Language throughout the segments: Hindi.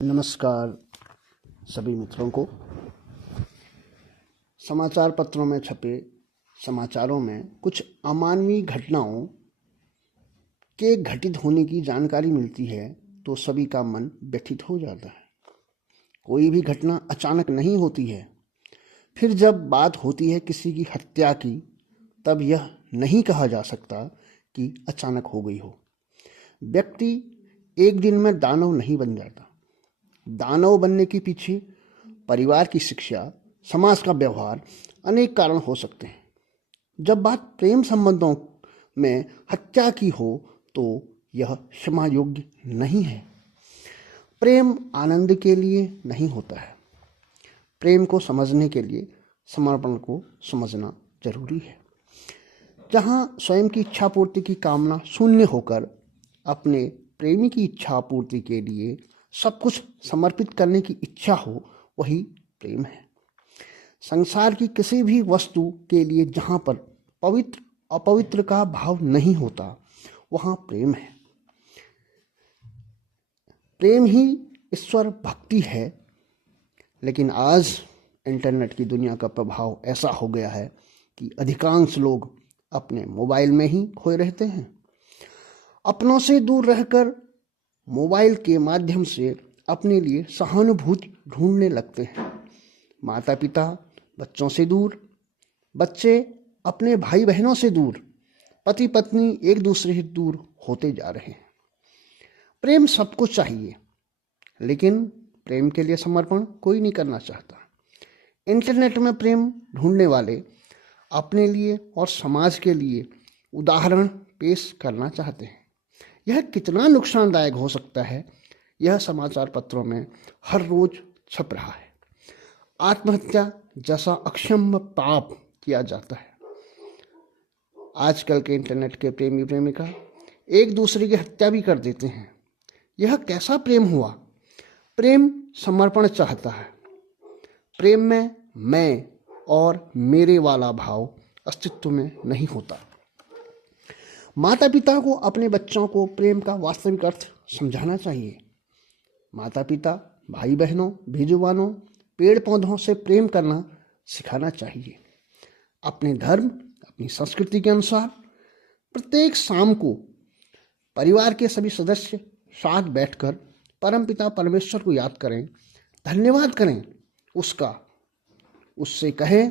नमस्कार सभी मित्रों को। समाचार पत्रों में छपे समाचारों में कुछ अमानवीय घटनाओं के घटित होने की जानकारी मिलती है तो सभी का मन व्यथित हो जाता है। कोई भी घटना अचानक नहीं होती है। फिर जब बात होती है किसी की हत्या की, तब यह नहीं कहा जा सकता कि अचानक हो गई हो। व्यक्ति एक दिन में दानव नहीं बन जाता। दानव बनने के पीछे परिवार की शिक्षा, समाज का व्यवहार, अनेक कारण हो सकते हैं। जब बात प्रेम संबंधों में हत्या की हो तो यह क्षमा योग्य नहीं है। प्रेम आनंद के लिए नहीं होता है। प्रेम को समझने के लिए समर्पण को समझना जरूरी है। जहाँ स्वयं की इच्छा पूर्ति की कामना शून्य होकर अपने प्रेमी की इच्छा पूर्ति के लिए सब कुछ समर्पित करने की इच्छा हो, वही प्रेम है। संसार की किसी भी वस्तु के लिए जहाँ पर पवित्र अपवित्र का भाव नहीं होता, वहाँ प्रेम है। प्रेम ही ईश्वर भक्ति है। लेकिन आज इंटरनेट की दुनिया का प्रभाव ऐसा हो गया है कि अधिकांश लोग अपने मोबाइल में ही खोए रहते हैं। अपनों से दूर रहकर मोबाइल के माध्यम से अपने लिए सहानुभूति ढूंढने लगते हैं। माता पिता बच्चों से दूर, बच्चे अपने भाई बहनों से दूर, पति पत्नी एक दूसरे से दूर होते जा रहे हैं। प्रेम सबको चाहिए, लेकिन प्रेम के लिए समर्पण कोई नहीं करना चाहता। इंटरनेट में प्रेम ढूंढने वाले अपने लिए और समाज के लिए उदाहरण पेश करना चाहते हैं। यह कितना नुकसानदायक हो सकता है, यह समाचार पत्रों में हर रोज छप रहा है। आत्महत्या जैसा अक्षम्य पाप किया जाता है। आजकल के इंटरनेट के प्रेमी प्रेमिका एक दूसरे की हत्या भी कर देते हैं। यह कैसा प्रेम हुआ? प्रेम समर्पण चाहता है। प्रेम में मैं और मेरे वाला भाव अस्तित्व में नहीं होता। माता पिता को अपने बच्चों को प्रेम का वास्तविक अर्थ समझाना चाहिए। माता पिता भाई बहनों, बेजुबानों, पेड़ पौधों से प्रेम करना सिखाना चाहिए। अपने धर्म, अपनी संस्कृति के अनुसार प्रत्येक शाम को परिवार के सभी सदस्य साथ बैठकर परमपिता परमेश्वर को याद करें, धन्यवाद करें उससे कहें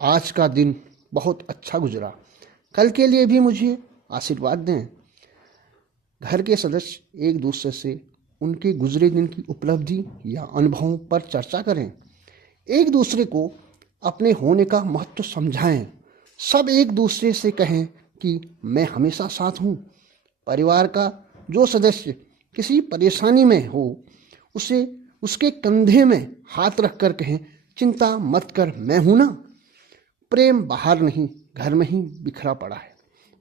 आज का दिन बहुत अच्छा गुजरा, कल के लिए भी मुझे आशीर्वाद दें। घर के सदस्य एक दूसरे से उनके गुजरे दिन की उपलब्धि या अनुभवों पर चर्चा करें। एक दूसरे को अपने होने का महत्व समझाएं। सब एक दूसरे से कहें कि मैं हमेशा साथ हूँ। परिवार का जो सदस्य किसी परेशानी में हो, उसे उसके कंधे में हाथ रखकर कहें चिंता मत कर, मैं हूँ ना। प्रेम बाहर नहीं, घर में ही बिखरा पड़ा है।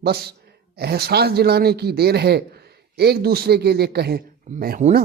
बस एहसास दिलाने की देर है। एक दूसरे के लिए कहें मैं हूं ना।